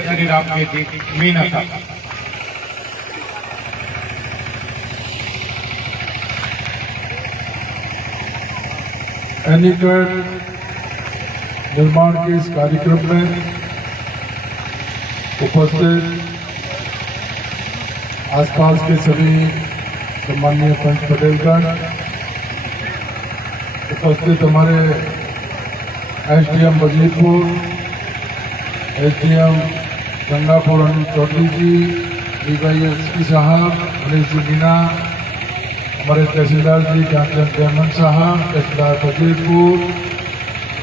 जय श्री राम के गीत मीना था। एनीकट निर्माण के इस कार्यक्रम में उपस्थित आसपास के सभी सम्माननीय पंच पटेलगण, उपस्थित हमारे एसडीएम वजीरपुर, एसडीएम गंगापुर अनिल चौधरी जी, डीवाईएसपी साहब मनीष जी मीना, हमारे तहसीलदार जी ज्ञानचंद जयमन साहब, तहसीलदार वजीरपुर,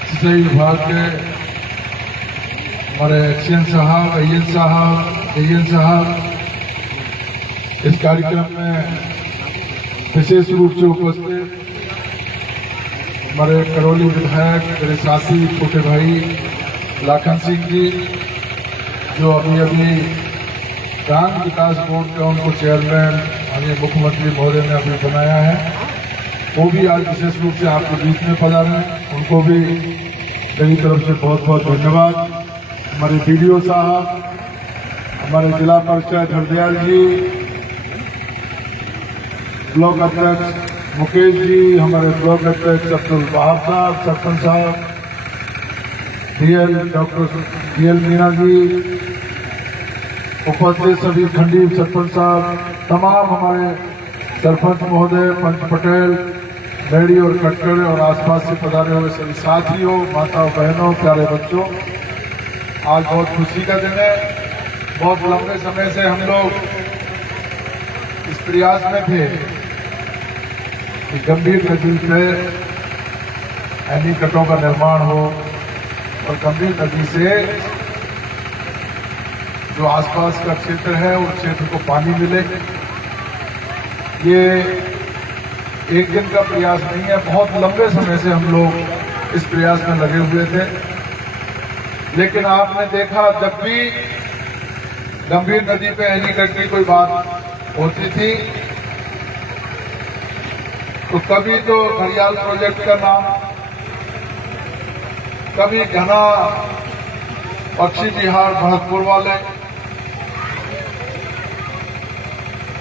सिंचाई विभाग के हमारे एक्शन साहब, अय्यन साहब, इस कार्यक्रम में विशेष रूप से उपस्थित हमारे करौली विधायक, मेरे साथी छोटे भाई लाखन सिंह जी, जो अभी ग्राम विकास बोर्ड के उनको चेयरमैन माननीय मुख्यमंत्री महोदय ने अभी बनाया है, वो भी आज विशेष रूप से आपके बीच में पधारे हैं, उनको भी मेरी तरफ से बहुत बहुत धन्यवाद। हमारे बीडीओ साहब, हमारे जिला परिषद हरदयाल जी, ब्लॉक अध्यक्ष मुकेश जी, हमारे ब्लॉक अध्यक्ष अब्दुल बहार साहब, सरपंच साहब डॉक्टर डीएल मीना जी, उपस्थित सभी खंडी सरपंच साहब, तमाम हमारे सरपंच महोदय, पंच पटेल, मेड़ी और कटकर और आसपास से पधारे हुए सभी साथियों, माताओं बहनों, प्यारे बच्चों, आज बहुत खुशी का दिन है। बहुत लंबे समय से हम लोग इस प्रयास में थे कि गंभीर नदी पे एनीकटों का निर्माण हो और गंभीर नदी से जो आसपास का क्षेत्र है उस क्षेत्र को पानी मिले। ये एक दिन का प्रयास नहीं है, बहुत लंबे समय से हम लोग इस प्रयास में लगे हुए थे। लेकिन आपने देखा, जब भी गंभीर नदी पे एनीकट की कोई बात होती थी तो कभी तो घड़ियाल प्रोजेक्ट का नाम, कभी घना पक्षी विहार भरतपुर वाले,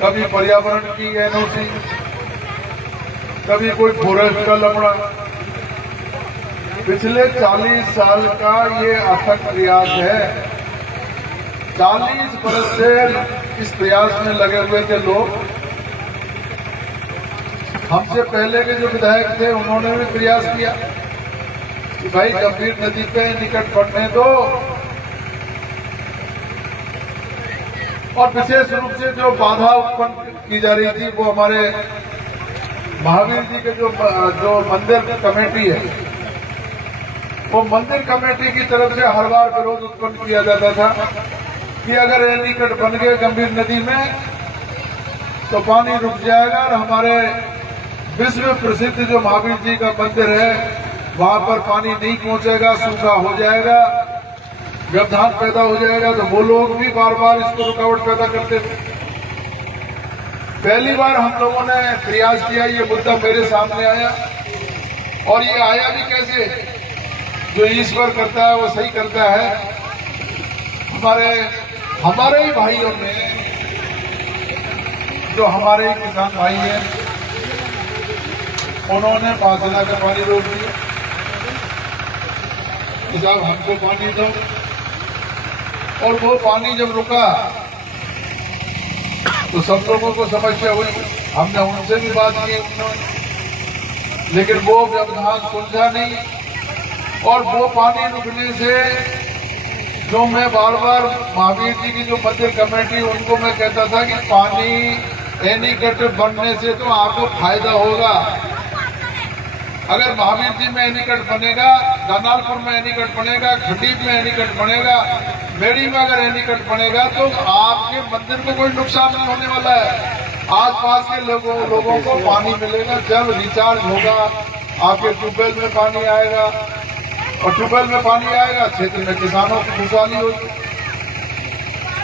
कभी पर्यावरण की एनओसी, कभी कोई फॉरेस्ट का लफड़ा। पिछले 40 साल का ये अथक प्रयास है। 40 बरस से इस प्रयास में लगे हुए थे लोग। हमसे पहले के जो विधायक थे उन्होंने भी प्रयास किया कि भाई गंभीर नदी पे निकट बढ़ने दो, और विशेष रूप से जो बाधा उत्पन्न की जा रही थी वो हमारे महावीर जी के जो मंदिर कमेटी है, वो मंदिर कमेटी की तरफ से हर बार विरोध उत्पन्न किया जाता था कि अगर एनीकट बन गए गंभीर नदी में तो पानी रुक जाएगा और हमारे विश्व प्रसिद्ध जो महावीर जी का मंदिर है वहां पर पानी नहीं पहुंचेगा, सूखा हो जाएगा, व्यवधान पैदा हो जाएगा। तो वो लोग भी बार बार इसको रुकावट पैदा करते थे। पहली बार हम लोगों ने प्रयास किया, ये मुद्दा मेरे सामने आया, और ये आया भी कैसे, जो ईश्वर करता है वो सही करता है। हमारे ही भाइयों ने, जो हमारे ही किसान भाई हैं, उन्होंने बादला का पानी रोक दिया कि साहब हमको पानी दो, और वो पानी जब रुका तो सब लोगों को समस्या हुई। हमने उनसे भी बात की उन्होंने, लेकिन वो व्यवधान सुलझा नहीं, और वो पानी रुकने से जो मैं बार बार महावीर जी की जो मंदिर कमेटी उनको मैं कहता था कि पानी एनीकट बनने से तो आपको फायदा होगा। अगर महावीर जी में एनीकट बनेगा, दानालपुर में एनीकट बनेगा, खंडीप में एनीकट बनेगा, मेड़ी में अगर एनीकट बनेगा तो आपके मंदिर को कोई नुकसान नहीं होने वाला है। आसपास के लोगों को पानी मिलेगा, जब रिचार्ज होगा आपके ट्यूबवेल में पानी आएगा, और ट्यूबवेल में पानी आएगा क्षेत्र में किसानों की खुशहाली होगी।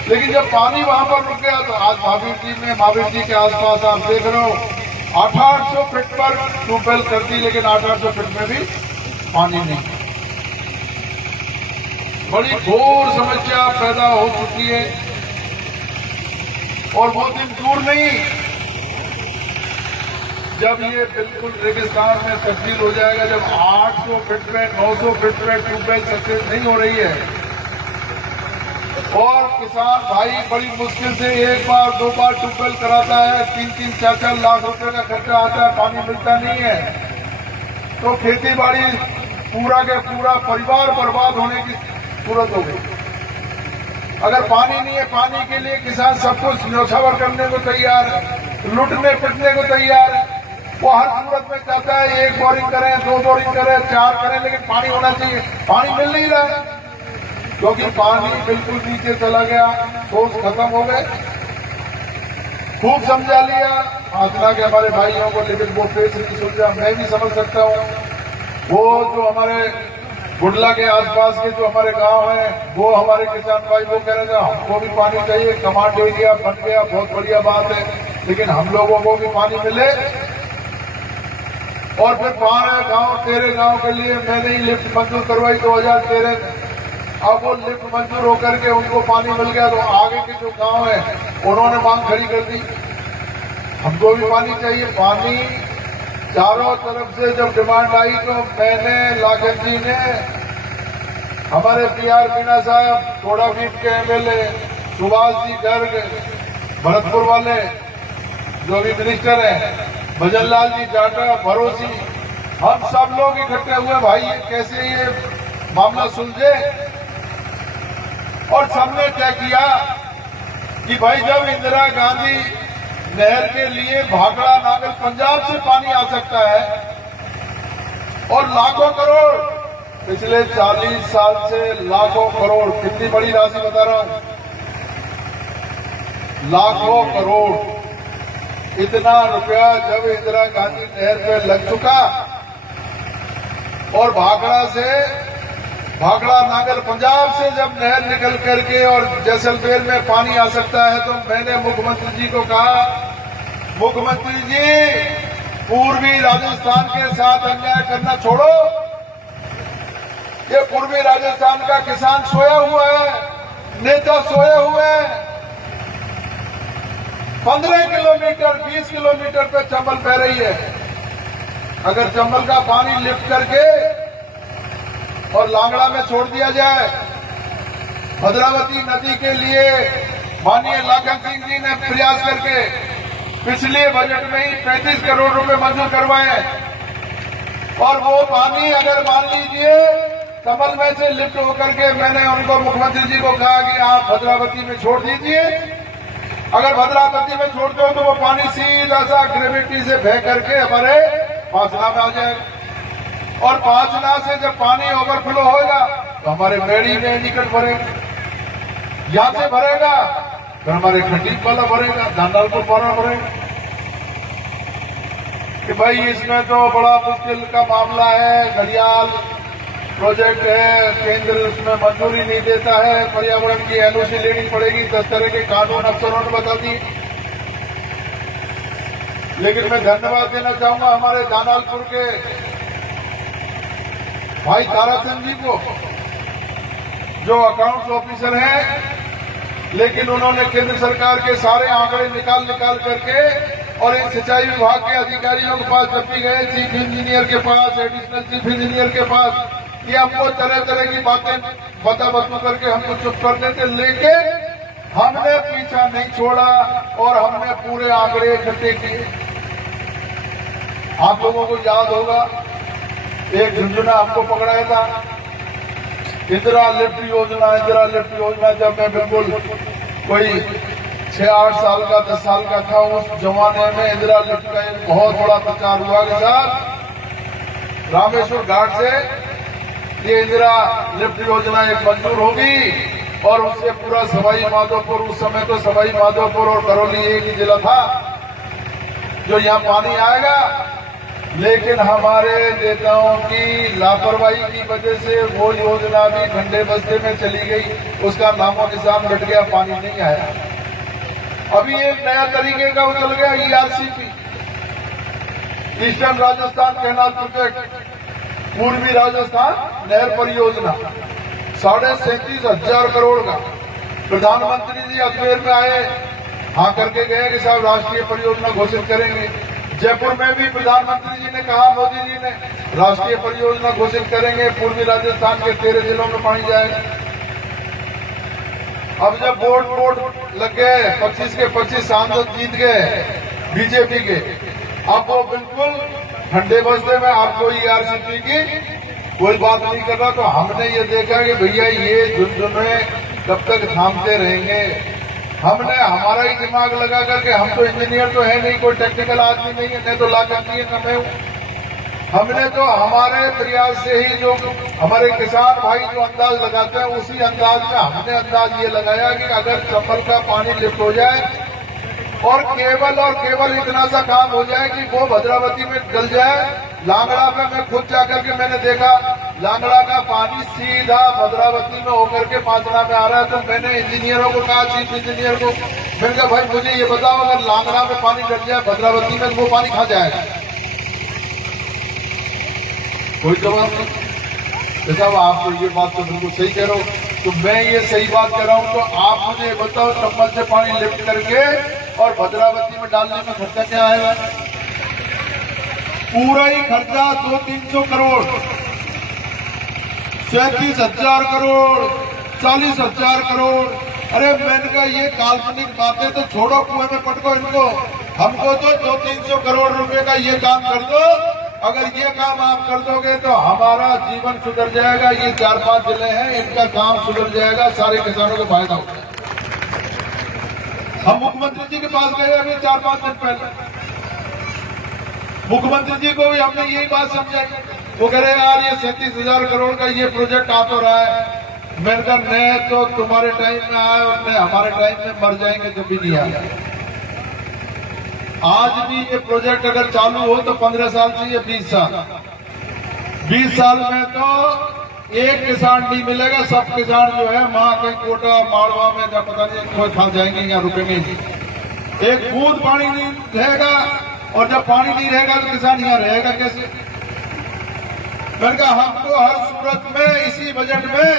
लेकिन जब पानी वहां पर रुक गया तो आज महावीर जी के आसपास आप देख रहे हो 800 फीट पर ट्यूबवेल कर दी, लेकिन 800 फीट में भी पानी नहीं। बड़ी घोर समस्या पैदा हो चुकी है और वो दिन दूर नहीं जब ये बिल्कुल रेगिस्तान में तब्दील हो जाएगा, जब 800 फीट में 900 फीट में ट्यूबवेल सक्सेस नहीं हो रही है और किसान भाई बड़ी मुश्किल से एक बार दो बार ट्यूबवेल कराता है, 3-3, 4-4 लाख रुपए का खर्चा आता है, पानी मिलता नहीं है, तो खेती बाड़ी पूरा के पूरा परिवार बर्बाद होने की सूरत हो गई। अगर पानी नहीं है, पानी के लिए किसान सब कुछ न्यौछावर करने को तैयार है, लुटने पिटने को तैयार है। वो हर सूरत में चाहता है 1 बोरिंग करें, 2 बोरिंग करें, 4 करें, लेकिन पानी होना चाहिए। पानी मिल नहीं रहा क्योंकि पानी बिल्कुल नीचे चला गया, सोर्स खत्म हो गए। खूब समझा लिया आसना के हमारे भाइयों को, लेकिन वो फेस नहीं सुलझा। मैं भी समझ सकता हूँ, वो जो हमारे गुडला के आसपास के जो हमारे गांव हैं, वो हमारे किसान भाई वो कह रहे थे हमको भी पानी चाहिए, कमांड हो गया, बन गया, बहुत बढ़िया बात है, लेकिन हम लोगों को भी पानी मिले। और फिर 12 गांव 13 गांव के लिए मैंने ही लिफ्ट मंजूर करवाई 2013 में। अब वो लिफ्ट मंजूर होकर के उनको पानी मिल गया, तो आगे के जो गांव है उन्होंने मांग खड़ी कर दी, हमको भी पानी चाहिए। पानी चारों तरफ से जब डिमांड आई तो मैंने, लाखन जी ने, हमारे PR मीणा साहब, थोड़ाफीट के MLA, सुभाष जी गर्ग, भरतपुर वाले जो भी मिनिस्टर हैं, भजन लाल जी जाटा, भरोसी, हम सब लोग इकट्ठे हुए भाई ये कैसे ये मामला सुलझे। और सबने तय किया कि भाई जब इंदिरा गांधी नहर के लिए भाखड़ा नागल पंजाब से पानी आ सकता है और लाखों करोड़, पिछले 40 साल से लाखों करोड़, कितनी बड़ी राशि बता रहा हूं, लाखों करोड़, इतना रुपया जब इंदिरा गांधी नहर पे लग चुका और भाखड़ा नागल पंजाब से जब नहर निकल करके और जैसलमेर में पानी आ सकता है, तो मैंने मुख्यमंत्री जी को कहा, मुख्यमंत्री जी पूर्वी राजस्थान के साथ अन्याय करना छोड़ो। ये पूर्वी राजस्थान का किसान सोया हुआ है, नेता सोए हुए हैं। 15 किलोमीटर 20 किलोमीटर पे चंबल बह रही है। अगर चंबल का पानी लिफ्ट करके और लांगड़ा में छोड़ दिया जाए, भद्रावती नदी के लिए माननीय लाखन सिंह जी ने प्रयास करके पिछले बजट में ही 35 करोड़ रुपए मंजूर करवाए और वो पानी अगर मान लीजिए चंबल में से लिफ्ट होकर के, मैंने उनको मुख्यमंत्री जी को कहा कि आप भद्रावती में छोड़ दीजिए। अगर भद्रावती में छोड़ते हो तो वो पानी सीधा सा ग्रेविटी से बह करके हमारे पांचना में आ जाएगा और पांचना से जब पानी ओवरफ्लो होगा तो हमारे बेड़ी में निकट भरेगा, यहां से भरेगा फिर हमारे खंडीप वाला भरेगा, दानाल को पारा भरेगा। कि भाई इसमें तो बड़ा मुश्किल का मामला है, घड़ियाल प्रोजेक्ट है, केंद्र उसमें मंजूरी नहीं देता है, पर्यावरण की LOC लेनी पड़ेगी, 10 तरह के कानून अफसरों ने बता दी। लेकिन मैं धन्यवाद देना चाहूंगा हमारे दानालपुर के भाई ताराचंद जी को, जो अकाउंट्स ऑफिसर हैं, लेकिन उन्होंने केंद्र सरकार के सारे आंकड़े निकाल करके और इन सिंचाई विभाग के अधिकारियों के पास जब भी गए, चीफ इंजीनियर के पास, एडिशनल चीफ इंजीनियर के पास, कि हमको तरह तरह की बातें बता करके हमको चुप कर देते, लेकिन हमने पीछा नहीं छोड़ा और हमने पूरे आंकड़े इकट्ठे किए। आप लोगों को याद होगा एक झुंझुना हमको पकड़ाया था, इंदिरा लिफ्ट योजना, जब मैं बिल्कुल कोई 6-8 साल का 10 साल का था, उस जमाने में इंदिरा लिफ्ट का एक बहुत बड़ा प्रचार हुआ कि साहब रामेश्वर घाट से ये इंदिरा लिफ्ट योजना एक मंजूर होगी और उससे पूरा सवाई माधोपुर, उस समय तो सवाई माधोपुर और करौली एक ही जिला था जो यहाँ पानी आएगा। लेकिन हमारे नेताओं की लापरवाही की वजह से वो योजना भी ठंडे बस्ते में चली गई, उसका नामो निशान मिट गया, पानी नहीं आया। अभी एक नया तरीके का उछल गया ERCP, eastern Rajasthan canal project, पूर्वी राजस्थान नहर परियोजना। 37,500 करोड़ का। प्रधानमंत्री जी अजमेर में आए, हाँ करके गए कि साहब राष्ट्रीय परियोजना घोषित करेंगे। जयपुर में भी प्रधानमंत्री जी ने कहा, मोदी जी ने, राष्ट्रीय परियोजना घोषित करेंगे, पूर्वी राजस्थान के 13 जिलों में पानी जाएगा। अब जब वोट लग गए, 25 के 25 सांसद जीत गए बीजेपी के, अब वो बिल्कुल ठंडे बस्ते में, अब कोई ईआरसीपी की कोई बात नहीं कर रहा। तो हमने ये देखा कि भैया ये झुनझुने कब तक थामते रहेंगे। हमने हमारा ही दिमाग लगा करके, हम तो इंजीनियर तो है नहीं, कोई टेक्निकल आदमी नहीं है, नहीं तो लागत नहीं है, मैं हूं। हमने तो हमारे प्रयास से ही, जो हमारे किसान भाई जो अंदाज लगाते हैं, उसी अंदाज में हमने अंदाज ये लगाया कि अगर चंबल का पानी लिफ्ट हो जाए और केवल इतना सा काम हो जाए कि वो भद्रावती में डल जाए। लांगड़ा में मैं खुद जाकर के मैंने देखा, लांगड़ा का पानी सीधा भद्रावती में होकर के पांचना में आ रहा है। तो मैंने इंजीनियरों को कहा, चीफ इंजीनियर को, मैंने कहा भाई मुझे ये बताओ, अगर लांगड़ा में पानी डल जाए भद्रावती में, तो वो पानी कहाँ जाएगा? कोई जवाब नहीं। साहब आप तो ये बात तो बिल्कुल सही कह रहे हो। तो मैं ये सही बात कर रहा हूं, तो आप मुझे बताओ, चंबल से पानी लिफ्ट करके और भद्रावती में डालने में खर्चा क्या आएगा? पूरा ही खर्चा 200-300 करोड़, 37,000 करोड़, 40,000 करोड़। अरे मैंने कहा ये काल्पनिक बातें तो छोड़ो, कुएं में पटको इनको। हमको तो 200-300 करोड़ रुपए का ये काम कर दो। अगर ये काम आप कर दोगे तो हमारा जीवन सुधर जाएगा। ये 4-5 जिले हैं, इनका काम सुधर जाएगा, सारे किसानों को फायदा होगा। हम मुख्यमंत्री जी के पास गए अभी 4-5 दिन पहले, मुख्यमंत्री जी को भी हमने यही बात समझाई। वो कह रहे यार ये 37,000 करोड़ का ये प्रोजेक्ट आ तो रहा है। मैंने कहा न तो तुम्हारे टाइम में आए और न हमारे टाइम में मर जाएंगे जब भी नहीं आए। आज भी ये प्रोजेक्ट अगर चालू हो तो 15 साल चाहिए, 20 साल। 20 साल में तो एक किसान नहीं मिलेगा, सब किसान जो है वहां के कोटा माड़वा में जब पता नहीं कोई खा जाएंगे या रुकेंगे नहीं। एक बूंद पानी नहीं रहेगा, और जब पानी नहीं रहेगा तो किसान यहाँ रहेगा कैसे? मैंने कहा हमको हर सूरत में इसी बजट में,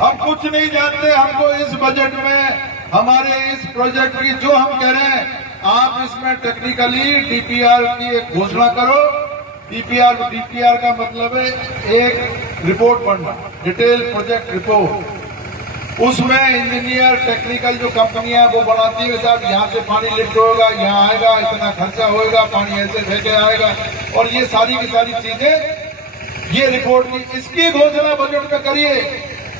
हम कुछ नहीं जानते, हमको इस बजट में हमारे इस प्रोजेक्ट की जो हम कह रहे हैं, आप इसमें टेक्निकली डीपीआर की एक घोषणा करो। डीपीआर का मतलब है एक रिपोर्ट बनना, डिटेल प्रोजेक्ट रिपोर्ट। उसमें इंजीनियर टेक्निकल जो कंपनियां वो बनाती है, साहब यहाँ से पानी लिफ्ट होगा, यहाँ आएगा, इतना खर्चा होएगा, पानी ऐसे फेंके आएगा, और ये सारी की सारी चीजें ये रिपोर्ट की, इसकी घोषणा बजट में करिए।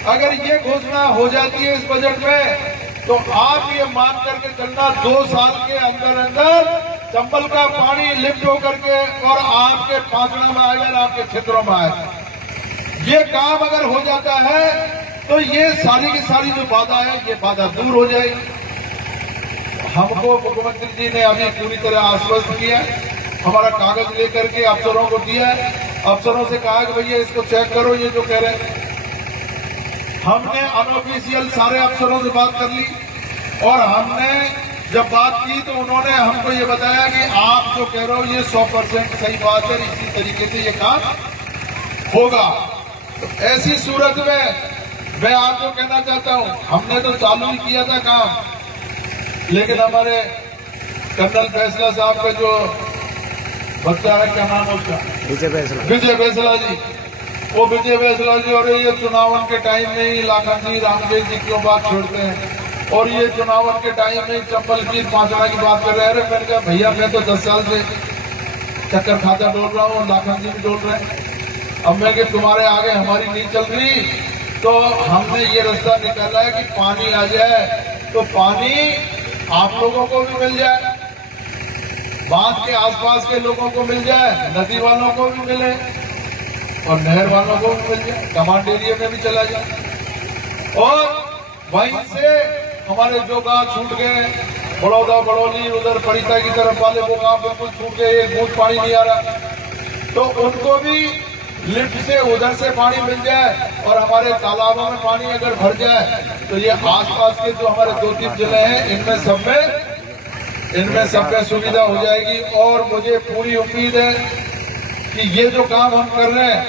अगर ये घोषणा हो जाती है इस बजट में, तो आप ये मान करके चलना 2 साल के अंदर अंदर चंबल का पानी लिफ्ट होकर के और आपके पांचना में आएगा, आपके क्षेत्रों में आएगा। ये काम अगर हो जाता है तो ये सारी की सारी जो बाधा है, ये बाधा दूर हो जाएगी। हमको मुख्यमंत्री जी ने अभी पूरी तरह आश्वस्त किया, हमारा कागज लेकर के अफसरों को दिया, अफसरों से कहा कि भैया इसको चेक करो, ये जो कह रहे हैं। हमने अनऑफिशियल सारे अफसरों से बात कर ली, और हमने जब बात की तो उन्होंने हमको ये बताया कि आप जो कह रहे हो ये 100% सही बात है, इसी तरीके से ये काम होगा। तो ऐसी सूरत में मैं आपको कहना चाहता हूं, हमने तो चालू ही किया था काम, लेकिन हमारे कर्नल फैसला साहब का जो बच्चा है, क्या नाम है उसका, विजय फैसला जी, वो विजय फैसला जी, और ये चुनावन के टाइम में ही लाखन जी, रामदेव जी क्यों बात छोड़ते हैं, और ये चुनावन के टाइम में चंबल की पांचना की बात कर रहे हैं। मैंने कहा भैया मैं तो 10 साल से चक्कर खाता डोल रहा हूँ, लाखन जी भी डोल रहे हैं। अब मैं कि तुम्हारे आगे हमारी नहीं चल रही, तो हमने ये रास्ता निकाला है कि पानी आ जाए तो पानी आप लोगों को भी मिल जाए, बांध के आसपास के लोगों को मिल जाए, नदी वालों को भी मिले और नहर वालों को भी मिल जाए, कमांड एरिया में भी चला जाए। और वहीं से हमारे जो गांव छूट गए, बड़ौदा बड़ौली उधर परिता की तरफ वाले वो गांव बिल्कुल छूट गए, एक बूंद पानी नहीं आ रहा, तो उनको भी लिफ्ट से उधर से पानी मिल जाए और हमारे तालाबों में पानी अगर भर जाए तो ये आसपास के जो हमारे 2-3 जिले हैं इनमें सब में सुविधा हो जाएगी। और मुझे पूरी उम्मीद है कि ये जो काम हम कर रहे हैं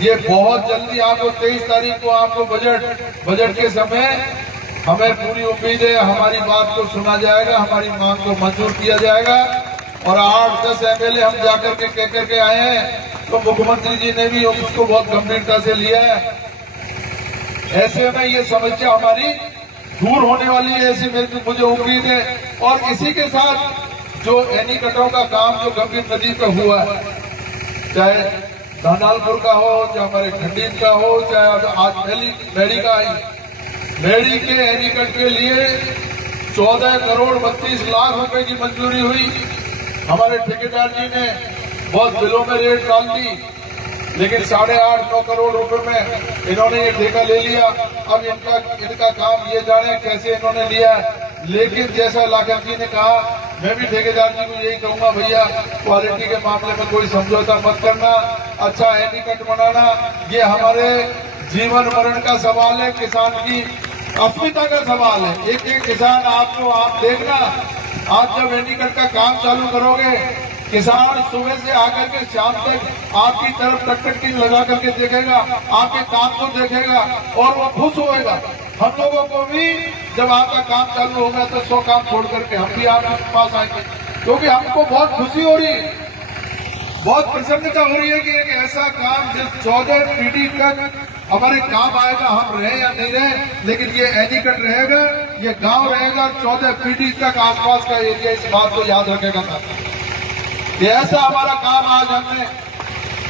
ये बहुत जल्दी आपको 23 तारीख को आपको बजट के समय हमें पूरी उम्मीद है हमारी बात को सुना जाएगा, हमारी मांग को मंजूर किया जाएगा। और 8-10 एमएलए हम जाकर के कह करके आए हैं, तो मुख्यमंत्री जी ने भी उसको बहुत गंभीरता से लिया है। ऐसे में ये समस्या हमारी दूर होने वाली है, ऐसी मुझे उम्मीद है। और इसी के साथ जो एनीकटों का काम जो गंभीर नदी पे हुआ है, चाहे दानालपुर का हो, चाहे हमारे खंडीत का हो, चाहे आज मेड़ी का आई, मेड़ी के एनीकट के लिए 14 करोड़ 32 लाख रुपए की मंजूरी हुई। हमारे ठेकेदार जी ने बहुत बिलों में रेट डाल दी, लेकिन 8.5-9 करोड़ रुपए में इन्होंने ये ठेका ले लिया। अब इनका काम ये जाने कैसे इन्होंने लिया। लेकिन जैसा लाखन जी ने कहा, मैं भी ठेकेदार जी को यही कहूंगा, भैया क्वालिटी के मामले में कोई समझौता मत करना, अच्छा एनीकट बनाना, ये हमारे जीवन मरण का सवाल है, किसान की अस्मिता का सवाल है। एक एक किसान आप देखना, आप जब एनीकट का काम चालू करोगे, किसान सुबह से आकर के शाम तक आपकी तरफ टकटकी लगा करके देखेगा, आपके काम को देखेगा और वो खुश होएगा। हम लोगों को भी जब आपका काम चालू होगा तो 100 काम छोड़ करके हम भी आपके पास आएंगे, क्योंकि हमको बहुत खुशी हो रही है, बहुत प्रसन्नता हो रही है कि एक ऐसा काम जिस 14 पीढ़ी तक हमारे काम आएगा, हम रहे या नहीं रहे, लेकिन ये एनीकट रहेगा, ये गांव रहेगा, 14 पीढ़ी तक आसपास का एरिया इस बात को याद रखेगा। ये ऐसा हमारा काम आज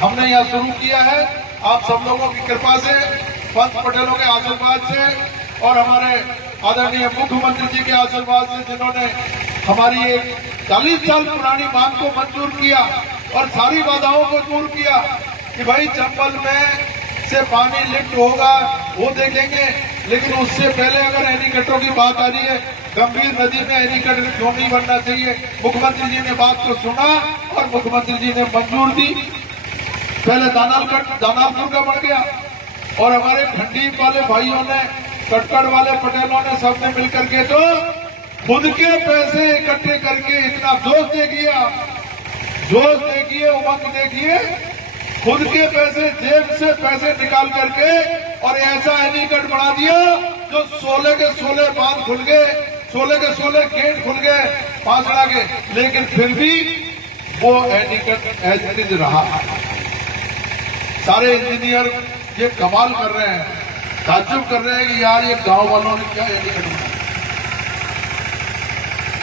हमने यहाँ शुरू किया है, आप सब लोगों की कृपा से, पंत पटेलों के आशीर्वाद से और हमारे आदरणीय मुख्यमंत्री जी के आशीर्वाद से, जिन्होंने हमारी एक 40 साल पुरानी मांग को मंजूर किया और सारी बाधाओं को दूर किया कि भाई चंबल में से पानी लिफ्ट होगा वो देखेंगे, लेकिन उससे पहले अगर एनीकटों की बात आ रही है, गंभीर नदी में एनीकट क्यों नहीं बनना चाहिए। मुख्यमंत्री जी ने बात को सुना और मुख्यमंत्री जी ने मंजूर दी। पहले दानालपुर का बन गया और हमारे खंडीत वाले भाइयों ने, कटकड़ वाले पटेलों ने, सबने मिलकर के तो खुद के पैसे इकट्ठे करके इतना जोश देखिए, उमंग देखिए, खुद के पैसे, जेब से पैसे निकाल करके और ऐसा एनीकट बना दिया जो 16 के 16 बांध खुल गए, 16 के 16 गेट खुल गए पांचड़ा के, लेकिन फिर भी वो एनीकट एज इट इज रहा। सारे इंजीनियर ये कमाल कर रहे हैं, ताज्जुब कर रहे हैं कि यार ये गांव वालों ने क्या एनीकट बनाया।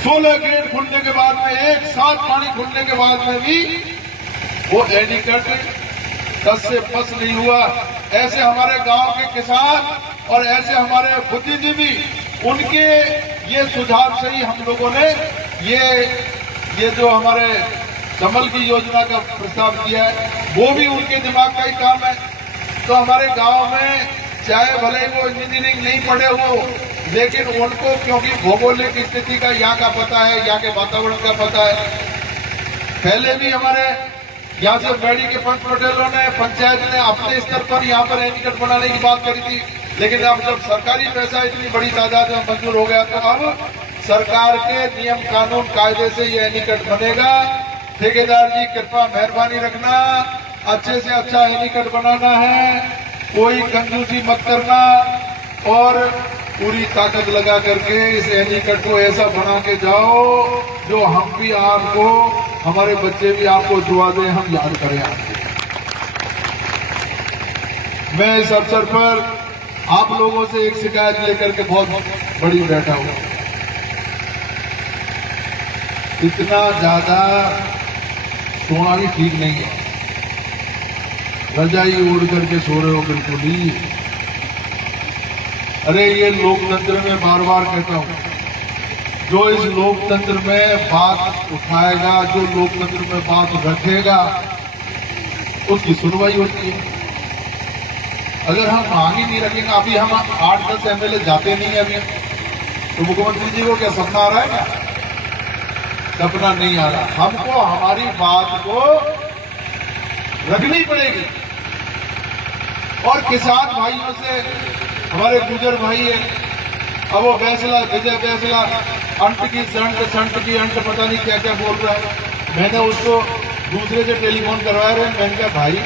16 गेट खुलने के बाद में, एक साथ पानी खुलने के बाद में भी वो एनीकट 10 से पस नहीं हुआ। ऐसे हमारे गांव के किसान और ऐसे हमारे बुद्धिजीवी, उनके ये सुझाव से ही हम लोगों ने ये जो हमारे कमल की योजना का प्रस्ताव किया है, वो भी उनके दिमाग का ही काम है। तो हमारे गांव में चाहे भले वो इंजीनियरिंग नहीं पढ़े हो, लेकिन उनको क्योंकि भौगोलिक स्थिति का यहाँ का पता है, यहाँ के वातावरण का पता है। पहले भी हमारे यहाँ से मेड़ी के पंत पटेलों ने, पंचायत ने अपने स्तर पर यहाँ पर एनीकट बनाने की बात करी थी, लेकिन अब जब सरकारी पैसा इतनी बड़ी तादाद में मंजूर हो गया, तो अब सरकार के नियम कानून कायदे से ये एनीकट बनेगा। ठेकेदार जी कृपा मेहरबानी रखना, अच्छे से अच्छा एनीकट बनाना है, कोई कंजूसी मत करना और पूरी ताकत लगा करके इस एनीकट को ऐसा बना के जाओ जो हम भी आपको, हमारे बच्चे भी आपको दुआ दें, हम याद करें आपको। मैं इस अवसर पर आप लोगों से एक शिकायत लेकर के बहुत बड़ी बैठा हूं। इतना ज्यादा सोना भी ठीक नहीं है, रजाई ओढ़ करके सो रहे हो बिल्कुल ही। अरे ये लोकतंत्र में बार बार कहता हूं, जो इस लोकतंत्र में बात उठाएगा, जो लोकतंत्र में बात रखेगा, उसकी सुनवाई होती है। अगर हम मांग ही नहीं रखेंगे, अभी हम 8-10 एमएलए जाते नहीं है अभी, तो मुख्यमंत्री जी को क्या सपना आ रहा है? क्या सपना नहीं आ रहा। हमको हमारी बात को रखनी पड़ेगी। और किसान भाइयों से, हमारे गुजर भाई है, अब वो फैसला, विजय फैसला, अंट की संट की अंट, पता नहीं क्या क्या बोल रहा है। मैंने उसको दूसरे से टेलीफोन करवाया, मैंने कहा भाई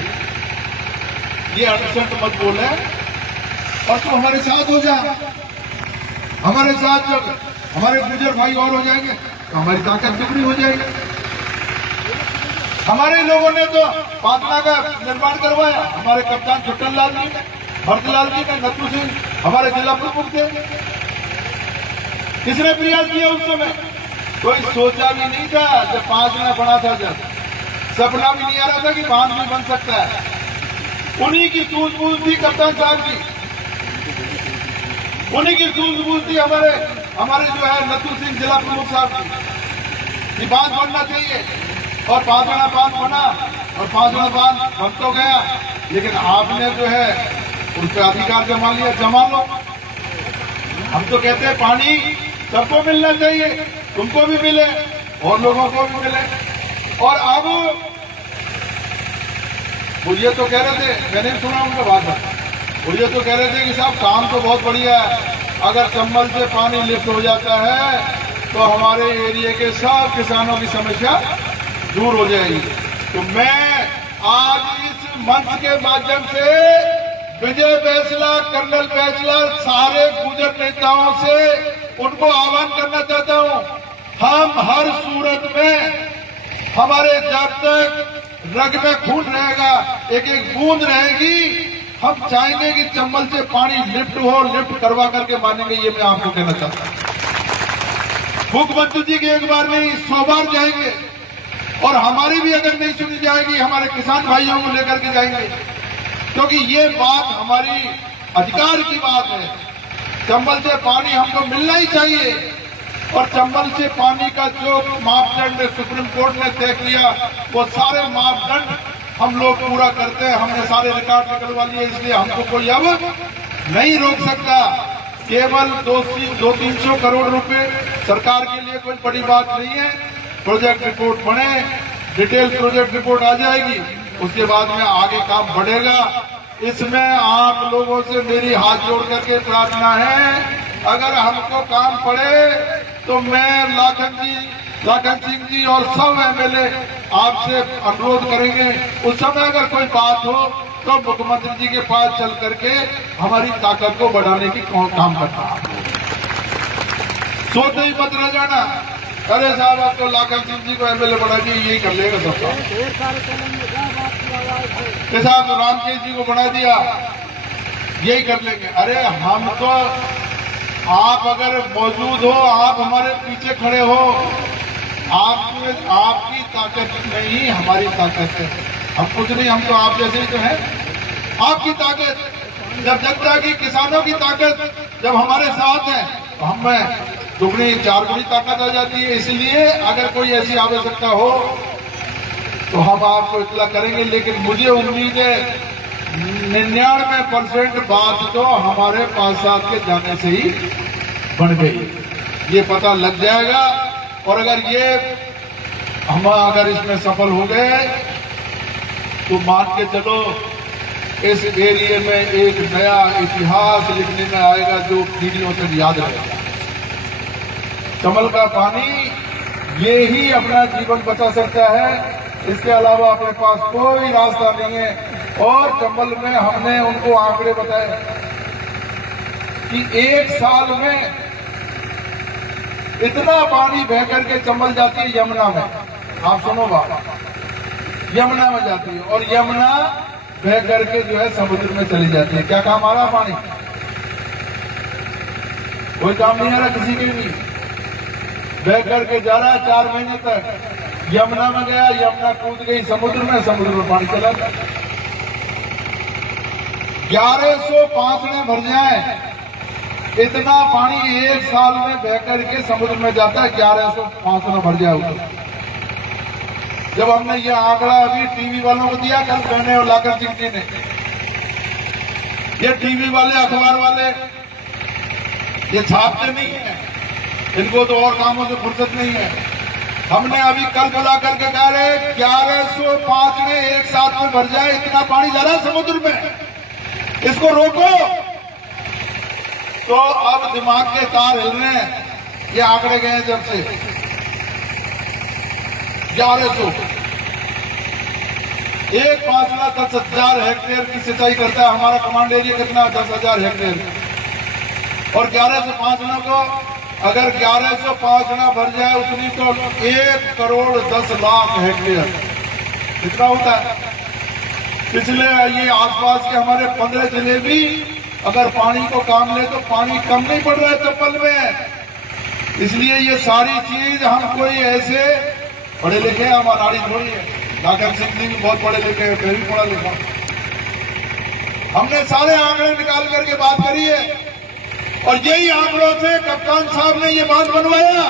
ये 68 मत बोले और तू हमारे साथ हो जा। हमारे साथ जब हमारे गुजर भाई और हो जाएंगे तो हमारी ताकत दुगनी हो जाएगी। हमारे लोगों ने तो पातना का निर्माण करवाया, हमारे कप्तान छुट्टन लाल जी ने, भरतलाल जी ने, नथु सिंह हमारे जिला प्रमुख थे। किसने प्रयास किया उस समय? कोई सोचा भी नहीं था जब 5 में बना था, जब सपना भी नहीं आ रहा था कि बांध भी बन सकता है। उन्हीं की सूझबूझ थी कप्तान साहब की, उन्हीं की सूझबूझ थी हमारे जो है नथु सिंह जिला प्रमुख साहब की कि बांध बनना चाहिए। और 5 बांध बना और 5 बांध बन तो गया, लेकिन आपने जो है उस पर अधिकार जमा लिया। जमा लो। हम तो कहते हैं पानी सबको मिलना चाहिए, तुमको भी मिले और लोगों को भी मिले। और अब वो ये तो कह रहे थे, मैंने सुना उनका बात, वो ये तो कह रहे थे कि साहब काम तो बहुत बढ़िया है, अगर चंबल से पानी लिफ्ट हो जाता है तो हमारे एरिया के सब किसानों की समस्या दूर हो जाएगी। तो मैं आज इस मंच के माध्यम से विजय बैसला, कर्नल बैसला, सारे गुजर नेताओं से उनको आह्वान करना चाहता हूं, हम हर सूरत में हमारे जब तक रग में खून रहेगा, एक एक बूंद रहेगी, हम चाहेंगे कि चंबल से पानी लिफ्ट हो, लिफ्ट करवा करके मानेंगे। ये मैं आपको कहना चाहता हूं। मुख्यमंत्री जी के एक बार नहीं 100 बार जाएंगे और हमारी भी अगर नहीं सुनी जाएगी, हमारे किसान भाइयों को लेकर के जाएंगे, क्योंकि ये बात हमारी अधिकार की बात है। चंबल से पानी हमको मिलना ही चाहिए और चंबल से पानी का जो मापदंड सुप्रीम कोर्ट ने तय किया, वो सारे मापदंड हम लोग पूरा करते हैं। हमने सारे रिकॉर्ड निकलवा लिए, इसलिए हमको कोई अब नहीं रोक सकता। केवल 200-300 करोड़ रुपए सरकार के लिए कोई बड़ी बात नहीं है। प्रोजेक्ट रिपोर्ट बने, डिटेल प्रोजेक्ट रिपोर्ट आ जाएगी, उसके बाद में आगे काम बढ़ेगा। इसमें आप लोगों से मेरी हाथ जोड़ करके प्रार्थना है, अगर हमको काम पड़े तो मैं लाखन सिंह जी और सब एमएलए आपसे अनुरोध करेंगे, उस समय अगर कोई बात हो तो मुख्यमंत्री जी के पास चल करके हमारी ताकत को बढ़ाने की काम करना। सोचते ही मत रह जाना, अरे साहब आप तो लाखन सिंह जी को एमएलए बना दिए, यही कर लेगा सबका। साहब तो रामकेश जी को बना दिया, यही कर लेंगे। अरे हम तो, आप अगर मौजूद हो, आप हमारे पीछे खड़े हो, आपकी ताकत नहीं हमारी ताकत है। हम कुछ नहीं, हम तो आप जैसे ही तो हैं। आपकी ताकत जब जनता की, किसानों की ताकत जब हमारे साथ है तो हमें दुगनी 4 गुनी ताकत आ जाती है। इसलिए अगर कोई ऐसी आवश्यकता हो तो हम आपको इत्तला करेंगे, लेकिन मुझे उम्मीद है 99% बात तो हमारे 5 साल के जाने से ही बन गई, ये पता लग जाएगा। और हम अगर इसमें सफल हो गए तो मान के चलो इस एरिया में एक नया इतिहास लिखने में आएगा जो पीढ़ियों तक याद रहेगा। चंबल का पानी ये ही अपना जीवन बचा सकता है, इसके अलावा अपने पास कोई रास्ता नहीं है। और चंबल में हमने उनको आंकड़े बताए कि 1 साल में इतना पानी बह करके चंबल जाती है यमुना में। आप सुनो बात, यमुना में जाती है और यमुना बह करके जो है समुद्र में चली जाती है। क्या काम आ रहा पानी? कोई काम नहीं आ रहा किसी के भी। बह करके जा रहा है 4 महीने तक। यमुना में गया, यमुना कूद गई समुद्र में, समुद्र में पानी चला गया। 1100 पांचड़े भर जाए, इतना पानी 1 साल में बह करके समुद्र में जाता है। 1100 पांचड़े भर जाए उसको। जब हमने ये आंकड़ा अभी टीवी वालों को दिया, कल कहने और लाकर सिंह जी ने, ये टीवी वाले, अखबार वाले ये छापते नहीं है, इनको तो और कामों से फुर्सत नहीं है। हमने अभी कल बुला करके कह रहे 1105 ने 1 साथ में भर जाए, इतना पानी जा रहा है समुद्र में, इसको रोको। तो अब दिमाग के तार हिल रहे हैं, ये आंकड़े गए जब से 1100 एक पांचना 10,000 हेक्टेयर की सिंचाई करता है। हमारा कमांड एरिया कितना 10,000 हेक्टेयर। और 1105 को अगर 1105 भर जाए उतनी तो 1,10,00,000 हेक्टेयर कितना होता है। पिछले ये आसपास के हमारे 15 जिले भी अगर पानी को काम ले तो पानी कम नहीं पड़ रहा है चप्पल में। इसलिए ये सारी चीज हम कोई ऐसे पढ़े लिखे हैं, हम अनाड़ी थोड़ी है। डॉक्टर सिंह जी भी बहुत पढ़े लिखे हैं, मैं भी पढ़ा लिखा। हमने सारे आंकड़े निकाल करके बात करी है और यही आंकड़ों से कप्तान साहब ने ये बात बनवाया।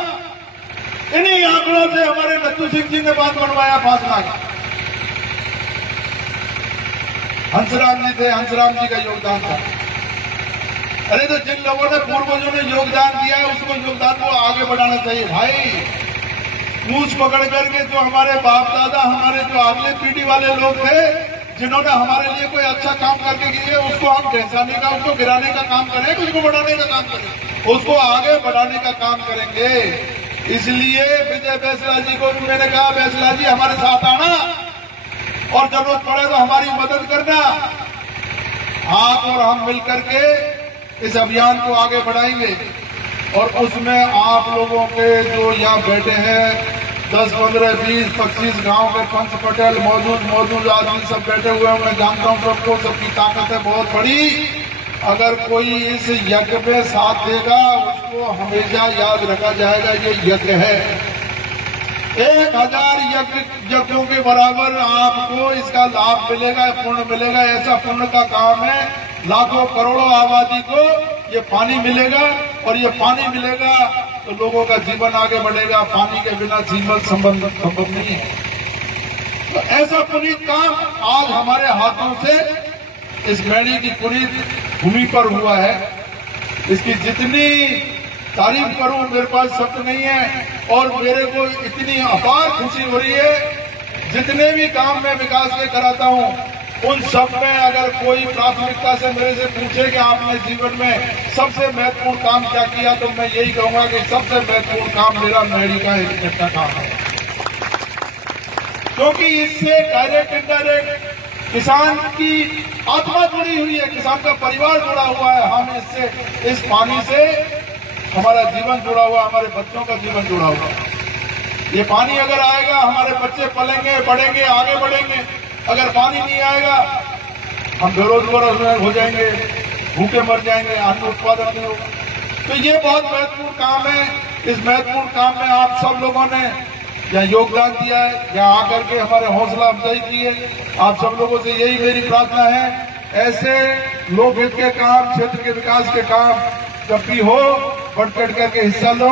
इन्हीं आंकड़ों से हमारे नत्थू सिंह जी ने बात बनवाया 5 लाख। हंसराम जी थे, हंसराम जी का योगदान था। अरे तो जिन लोगों ने पूर्वजों ने योगदान दिया है उसको योगदान को आगे बढ़ाना चाहिए भाई। मूछ पकड़ करके जो हमारे बाप दादा, हमारे जो अगले पीढ़ी वाले लोग थे जिन्होंने हमारे लिए कोई अच्छा काम करके किए, उसको हम ढहसाने का, उसको गिराने का काम करें, उसको बढ़ाने का काम करें, उसको आगे बढ़ाने का काम करेंगे। इसलिए विजय बैसला जी को भी मैंने कहा, बैसला जी हमारे साथ आना और जरूरत पड़े तो हमारी मदद करना। आप और हम मिलकर के इस अभियान को आगे बढ़ाएंगे और उसमें आप लोगों के जो यहाँ बैठे हैं 10, 15, 20, 25 गांव के पंच पटेल मौजूद आदमी सब बैठे हुए हैं। मैं जानता हूँ सबको, सबकी ताकत है बहुत बड़ी। अगर कोई इस यज्ञ में साथ देगा उसको हमेशा याद रखा जाएगा ये यज्ञ है। 1000 यज्ञों के बराबर आपको इसका लाभ मिलेगा, पुण्य मिलेगा। ऐसा पुण्य का काम है, लाखों करोड़ों आबादी को ये पानी मिलेगा और ये पानी मिलेगा तो लोगों का जीवन आगे बढ़ेगा। पानी के बिना जीवन संभव नहीं है। तो ऐसा पुनीत काम आज हमारे हाथों से इस मैड़ी की पुनीत भूमि पर हुआ है। इसकी जितनी तारीफ करूं मेरे पास शब्द नहीं है और मेरे को इतनी अपार खुशी हो रही है। जितने भी काम मैं विकास के कराता हूं उन सब में अगर कोई प्राथमिकता से मेरे से पूछे कि आपने जीवन में सबसे महत्वपूर्ण काम क्या किया, तो मैं यही कहूंगा कि सबसे महत्वपूर्ण काम मेरा मैड़ी का हेलीकॉप्टर का काम है। क्योंकि इससे डायरेक्ट इनडायरेक्ट किसान की आत्मा जुड़ी हुई है, किसान का परिवार जुड़ा हुआ है। हम इससे, इस पानी से हमारा जीवन जुड़ा हुआ, हमारे बच्चों का जीवन जुड़ा हुआ है। ये पानी अगर आएगा हमारे बच्चे पलेंगे, बढ़ेंगे, आगे बढ़ेंगे। अगर पानी नहीं आएगा हम बेरोजगार हो जाएंगे, भूखे मर जाएंगे, अन्न उत्पादन नहीं होगा। तो ये बहुत महत्वपूर्ण काम है। इस महत्वपूर्ण काम में आप सब लोगों ने यहाँ योगदान दिया है, यहाँ आकर के हमारे हौसला अफजाई की है। आप सब लोगों से यही मेरी प्रार्थना है, ऐसे लोकहित के काम, क्षेत्र के विकास के काम जब भी हो बढ़ चढ़ करके हिस्सा लो।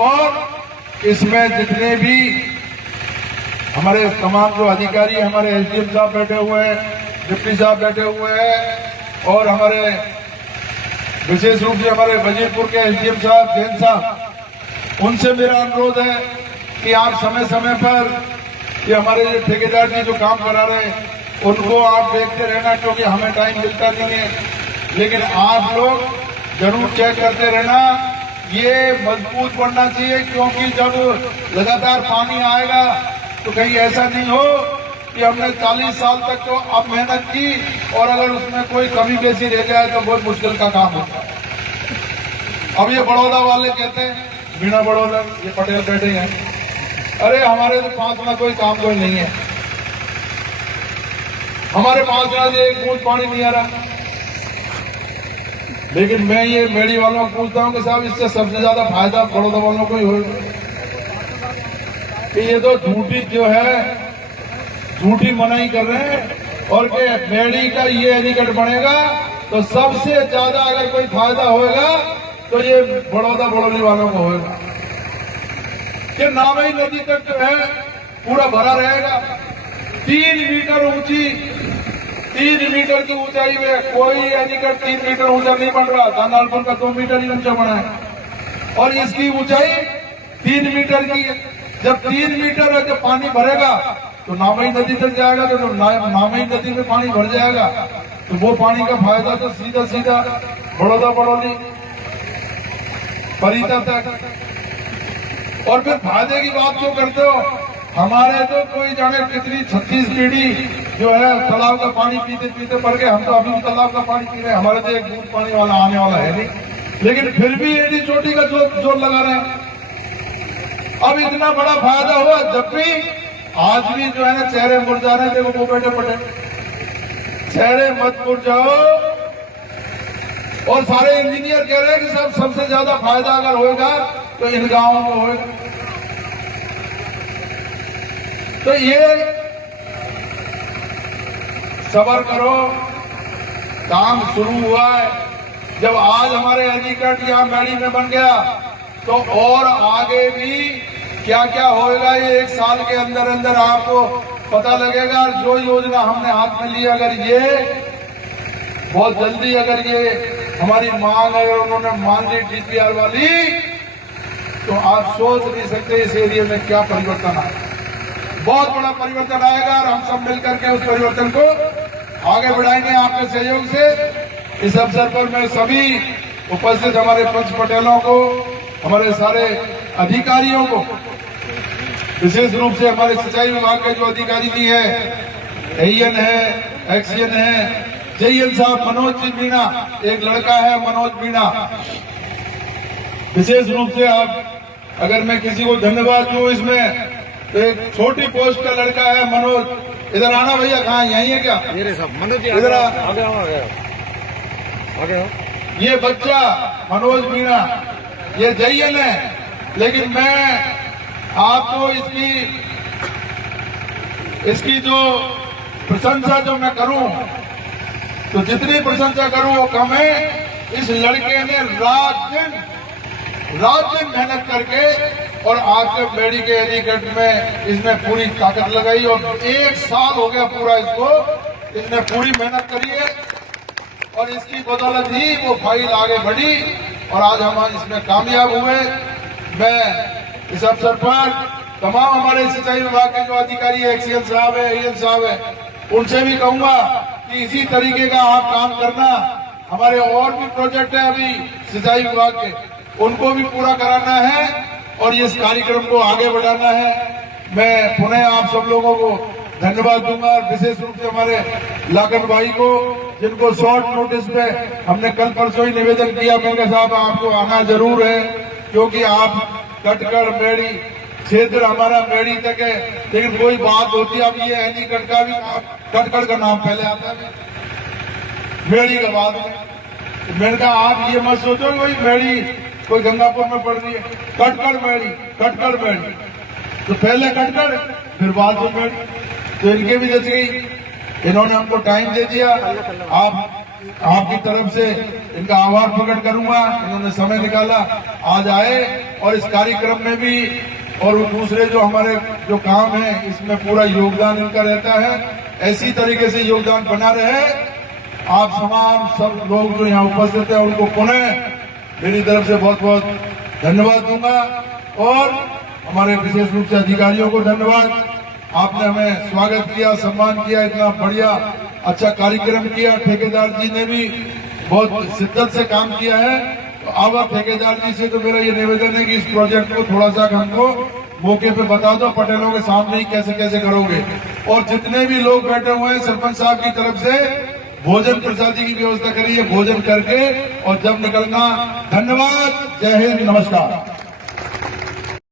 और इसमें जितने भी हमारे तमाम जो अधिकारी, हमारे एसडीएम साहब बैठे हुए हैं, डिप्टी साहब बैठे हुए हैं और हमारे विशेष रूप से हमारे वजीरपुर के एसडीएम साहब, जैन साहब, उनसे मेरा अनुरोध है कि आप समय समय पर ये हमारे जो ठेकेदार जी जो काम करा रहे हैं उनको आप देखते रहना, क्योंकि हमें टाइम मिलता नहीं है। लेकिन आप लोग जरूर चेक करते रहना, ये मजबूत बनना चाहिए। क्योंकि जब लगातार पानी आएगा तो कहीं ऐसा नहीं हो कि हमने 40 साल तक तो अब मेहनत की और अगर उसमें कोई कमी बेसी रह जाए तो बहुत मुश्किल का काम होता है। अब ये बड़ौदा वाले कहते हैं, बिना बड़ौदा ये पटेल बैठे हैं, अरे हमारे तो 5 में कोई काम कोई नहीं है, हमारे 5 में एक बूंद पानी नहीं आ रहा। लेकिन मैं ये मेड़ी वालों को पूछता हूं कि साहब इससे सबसे ज्यादा फायदा बड़ौदा वालों को ही होगा कि ये तो झूठी जो है झूठी मनाही कर रहे हैं और कि मेड़ी का ये एलिगेट बनेगा तो सबसे ज्यादा अगर कोई फायदा होगा तो ये बड़ौदा बड़ौली वालों को होगा कि नामई नदी तक जो है पूरा भरा रहेगा। 3 मीटर ऊंची, 3 मीटर की ऊंचाई में कोई एलिगेट 3 मीटर ऊंचा नहीं बन रहा। दानालपुर का 2 मीटर ही ऊंचा बना है और इसकी ऊंचाई 3 मीटर की है। जब 3 मीटर है, जब पानी भरेगा तो नामई नदी तक जाएगा, तो जब नामई नदी में पानी भर जाएगा तो वो पानी का फायदा तो सीधा सीधा बड़ौदा बड़ौली परिता तक। और फिर फायदे की बात क्यों करते हो? हमारे तो कोई जाने कितनी 36 पीढ़ी जो है तालाब का पानी पीते पीते पड़ गए। हम तो अभी भी तालाब का पानी पी रहे हैं, हमारे तो एक बूंद पानी वाला आने वाला है नहीं, लेकिन फिर भी एडी चोटी का जोर लगा रहे हैं। अब इतना बड़ा फायदा हुआ, जब भी आज भी जो है ना चेहरे मुरझा रहे हैं। देखो वो बैठे पड़े, चेहरे मत मुरझाओ। और सारे इंजीनियर कह रहे हैं कि सबसे ज्यादा फायदा अगर होगा तो इन गांवों में होगा। तो ये सबर करो, काम शुरू हुआ है। जब आज हमारे एनीकट यहाँ मैडी में बन गया तो और आगे भी क्या क्या होएगा ये एक साल के अंदर अंदर आपको पता लगेगा। जो योजना हमने हाथ में ली, अगर ये बहुत जल्दी अगर ये हमारी मांग है और उन्होंने मान ली डीपीआर वाली, तो आप सोच नहीं सकते इस एरिया में क्या परिवर्तन आएगा। बहुत बड़ा परिवर्तन आएगा और हम सब मिलकर के उस परिवर्तन को आगे बढ़ाएंगे आपके सहयोग से। इस अवसर पर मैं सभी उपस्थित हमारे पंच पटेलों को, हमारे सारे अधिकारियों को, विशेष रूप से हमारे सिंचाई विभाग के जो अधिकारी भी है, एईएन है, एक्सईएन है, जेईएन साहब मनोज जी मीणा, एक लड़का है मनोज मीणा। विशेष रूप से आप अगर मैं किसी को धन्यवाद दूं इसमें, तो एक छोटी पोस्ट का लड़का है मनोज। इधर आना भैया, कहाँ यही है क्या? मनोज जी इधर आगे ये बच्चा मनोज मीणा ये जेईएन है, लेकिन मैं आपको इसकी जो प्रशंसा जो मैं करूं, तो जितनी प्रशंसा करूं वो कम है। इस लड़के ने रात दिन मेहनत करके और आज के मैडी के एनीकट में इसने पूरी ताकत लगाई और एक साल हो गया पूरा इसको, इसने पूरी मेहनत करी है और इसकी बदौलत ही वो फाइल आगे बढ़ी और आज हम इसमें कामयाब हुए। मैं इस अवसर पर तमाम हमारे सिंचाई विभाग के जो अधिकारी है, एक्सईएन साहब है, एईएन साहब है, उनसे भी कहूंगा कि इसी तरीके का आप काम करना। हमारे और भी प्रोजेक्ट है अभी सिंचाई विभाग के, उनको भी पूरा कराना है और इस कार्यक्रम को आगे बढ़ाना है। मैं पुनः आप सब लोगों को धन्यवाद दूंगा, विशेष रूप से हमारे लाखन भाई को, जिनको शॉर्ट नोटिस पे हमने कल परसों ही निवेदन किया, मैंने साहब आपको आना जरूर है, क्योंकि आप कटकड़ मैडी क्षेत्र हमारा मैडी तक है, लेकिन कोई बात होती है। अब ये एनीकट का भी कटकड़ का नाम पहले आता है, मैडी का बाद में। मैंने कहा आप ये मत सोचो कोई मैडी कोई गंगापुर में पड़ रही है, कटकड़ मैडी, तो पहले कटकड़ फिर बाद में मैडी, तो इनके भी जच गई। इन्होंने हमको टाइम दे दिया, आपकी तरफ से इनका आभार प्रकट करूंगा। इन्होंने समय निकाला, आज आए और इस कार्यक्रम में भी और दूसरे जो हमारे जो काम है इसमें पूरा योगदान इनका रहता है। ऐसी तरीके से योगदान बना रहे। आप तमाम सब लोग जो यहाँ उपस्थित है उनको पुनः मेरी तरफ से बहुत बहुत धन्यवाद दूंगा और हमारे विशेष रूप से अधिकारियों को धन्यवाद। आपने हमें स्वागत किया, सम्मान किया, इतना बढ़िया अच्छा कार्यक्रम किया। ठेकेदार जी ने भी बहुत शिद्दत से काम किया है। तो अब ठेकेदार जी से तो मेरा ये निवेदन है कि इस प्रोजेक्ट को थोड़ा सा हमको मौके पे बता दो, पटेलों के सामने ही कैसे कैसे करोगे। और जितने भी लोग बैठे हुए हैं सरपंच साहब की तरफ से भोजन प्रसादी की व्यवस्था करिए, भोजन करके और जब निकलना। धन्यवाद, जय हिंद, नमस्कार।